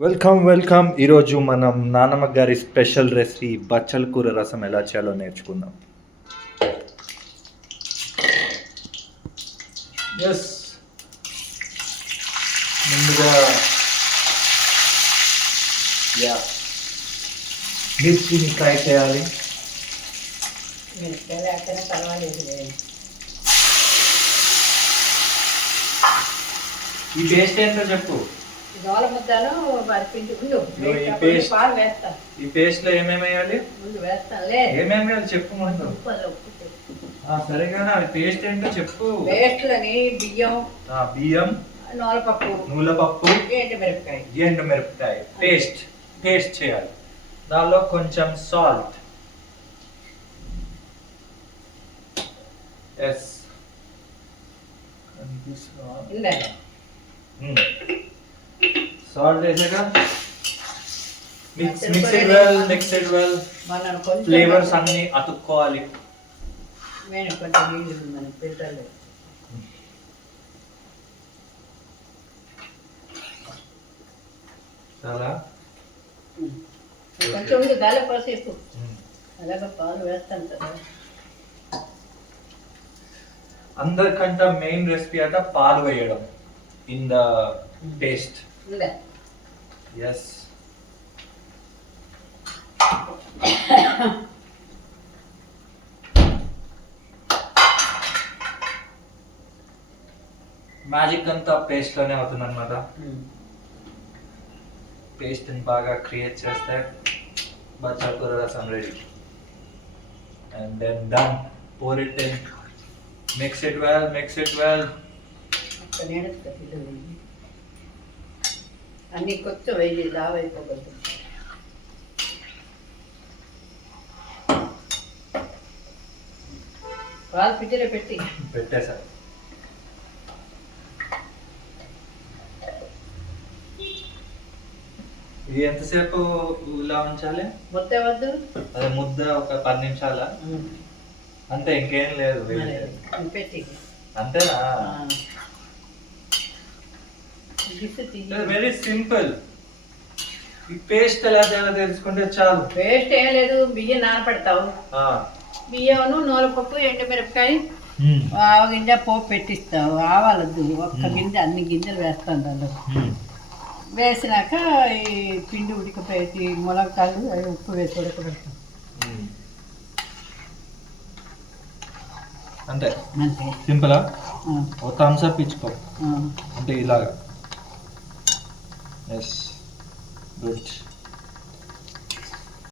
Welcome. ఈరోజు మనం నానమ్మ గారి స్పెషల్ రెసిపీ బచ్చల కూర రసం ఎలా చేయాలో నేర్చుకుందాం. ఎస్, ముందుగా మిర్చిని ఫ్రై చేయాలి. ఈ పేస్ట్ ఏంటో చెప్పు. ఈ పేస్ట్ లో ఏమేమి వేయాలి? ఏమేమి వేయాలి చెప్పు ముందు. సరేగా, పేస్ట్ ఏంటో చెప్పు. పేస్ట్ లని బియ్యం, నూలపప్పు, ఎండుమిరపకాయ పేస్ట్ చేయాలి. దానిలో కొంచెం సాల్ట్. ఎస్, సాల్ట్ వేసాక మిక్స్ ఇట్ వెల్. ఫ్లేవర్స్ అన్ని అతుక్కోవాలి. చాలా కొంచెం గాలి పోసేస్తూ అలాగే పాలు వేస్తాను కదా. అందరికంటే మెయిన్ రెసిపీ అంటే పాలు వేయడం in the paste. Yes, magic అంతా పేస్ట్ లోనే అవుతుంది అనమాట. పేస్ట్ ని బాగా క్రియేట్ చేస్తే బచ్చల కూర రసం ready. And then done. pour it in, mix it well. అన్ని కొంచెం వేయి దావైపోతుంది. పాలు ఫ్రిడ్జ్లో పెట్టేసారు. ఇది ఎంతసేపు ఇలా ఉంచాలి? ముద్ద వద్దు, అదే ముద్ద ఒక 10 నిమిషాల అంతే, ఇంకేం లేదు. పెట్టి అంతేనా? Very simple. ఈ పేస్ట్ ఎలా చేయాలో తెలుసుకుంటే చాలు. పేస్ట్ ఏం లేదు, బియ్యం నానపెడతావు. బియ్యం, నూనెపప్పు, ఎండుమిరపకాయ, ఆవగింజ పోపు పెట్టిస్తావు. ఆవాలొద్దు, ఒక్క గింజ, అన్ని గింజలు వేస్తాను దాంట్లో. వేసినాక ఈ పిండి ఉడికిపోయి ములక్కాయలు ఉప్పు వేసి ఉడకబెడతాం. అంతే సింపులా? ఒక థమ్స్ అప్ ఇచ్చుకో అంటే ఇలాగా. Yes, good.